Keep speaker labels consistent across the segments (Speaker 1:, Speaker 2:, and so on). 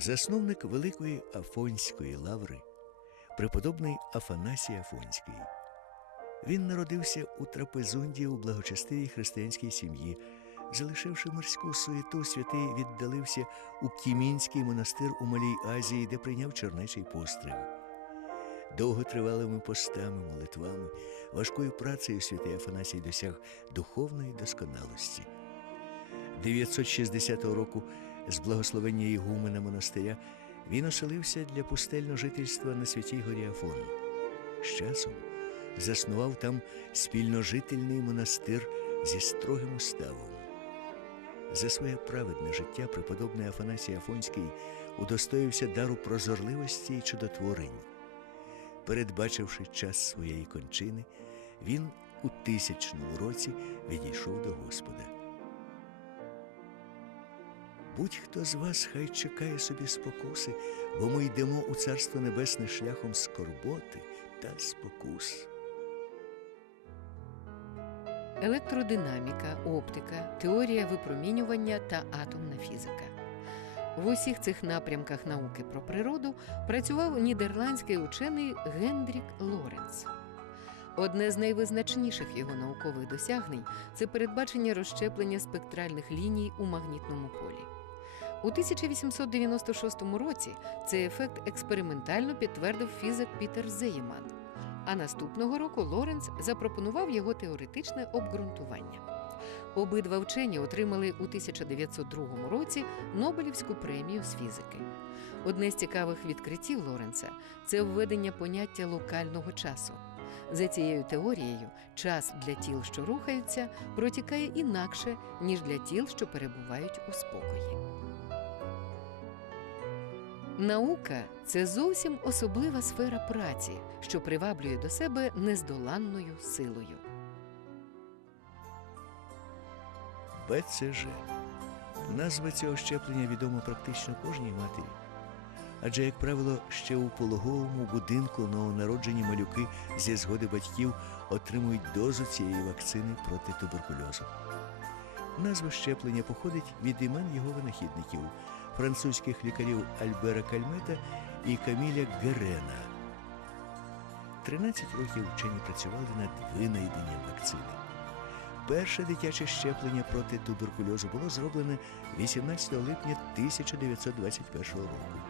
Speaker 1: Засновник Великої Афонської лаври, преподобний Афанасій Афонський. Він народився у Трапезунді у благочестивій християнській сім'ї. Залишивши морську суєту, святий віддалився у Кімінський монастир у Малій Азії, де прийняв чернечий постриг. Довготривалими постами, молитвами, важкою працею святий Афанасій досяг духовної досконалості. 960 року з благословення Ігумена монастиря він оселився для пустельного жительства на святій горі Афон. З часом заснував там спільножительний монастир зі строгим уставом. За своє праведне життя преподобний Афанасій Афонський удостоївся дару прозорливості і чудотворень. Передбачивши час своєї кончини, він у тисячному році відійшов до Господа. Будь-хто з вас хай чекає собі спокуси, бо ми йдемо у Царство Небесне шляхом скорботи та спокус.
Speaker 2: електродинаміка, оптика, теорія випромінювання та атомна фізика. В усіх цих напрямках науки про природу працював нідерландський учений Гендрік Лоренц. Одне з найвизначніших його наукових досягнень це передбачення розщеплення спектральних ліній у магнітному полі. У 1896 році цей ефект експериментально підтвердив фізик Пітер Зеєман. А наступного року Лоренц запропонував його теоретичне обґрунтування. Обидва вчені отримали у 1902 році Нобелівську премію з фізики. Одне з цікавих відкриттів Лоренца це введення поняття локального часу. За цією теорією, час для тіл, що рухаються, протікає інакше, ніж для тіл, що перебувають у спокої. Наука це зовсім особлива сфера праці, що приваблює до себе нездоланною силою.
Speaker 1: БЦЖ. Назва цього щеплення відома практично кожній матері. Адже, як правило, ще у пологовому будинку новонароджені малюки зі згоди батьків отримують дозу цієї вакцини проти туберкульозу. Назва щеплення походить від імен його винахідників французьких лікарів Альбера Кальмета і Каміля Герена. 13 років вчені працювали над винайденням вакцини. Перше дитяче щеплення проти туберкульозу було зроблене 18 липня 1921 року.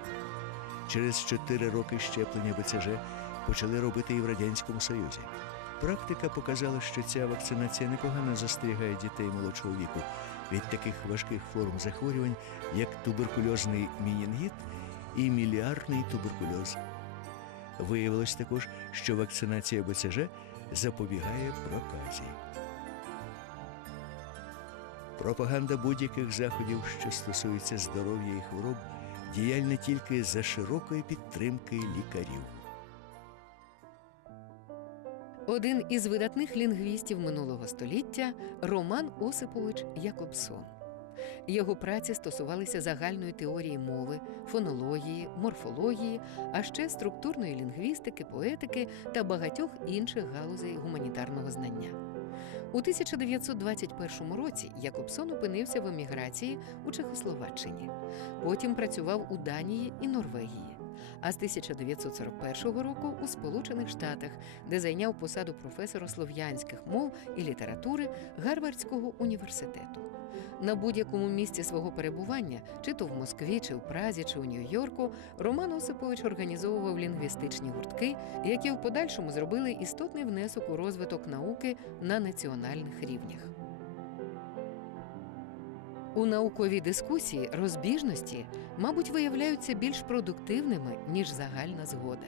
Speaker 1: Через 4 роки щеплення БЦЖ почали робити і в Радянському Союзі. Практика показала, що ця вакцинація непогано застерігає дітей молодшого віку від таких важких форм захворювань, як туберкульозний мінінгіт і міліарний туберкульоз. Виявилось також, що вакцинація БЦЖ запобігає проказі. Пропаганда будь-яких заходів, що стосуються здоров'я і хвороб, діяльна тільки за широкої підтримки лікарів.
Speaker 2: Один із видатних лінгвістів минулого століття Роман Осипович Якобсон. Його праці стосувалися загальної теорії мови, фонології, морфології, а ще структурної лінгвістики, поетики та багатьох інших галузей гуманітарного знання. У 1921 році Якобсон опинився в еміграції у Чехословаччині. Потім працював у Данії і Норвегії. А з 1941 року у Сполучених Штатах, де зайняв посаду професора слов'янських мов і літератури Гарвардського університету. На будь-якому місці свого перебування, чи то в Москві, чи в Празі, чи у Нью-Йорку, Роман Осипович організовував лінгвістичні гуртки, які в подальшому зробили істотний внесок у розвиток науки на національних рівнях. У науковій дискусії розбіжності, мабуть, виявляються більш продуктивними, ніж загальна згода.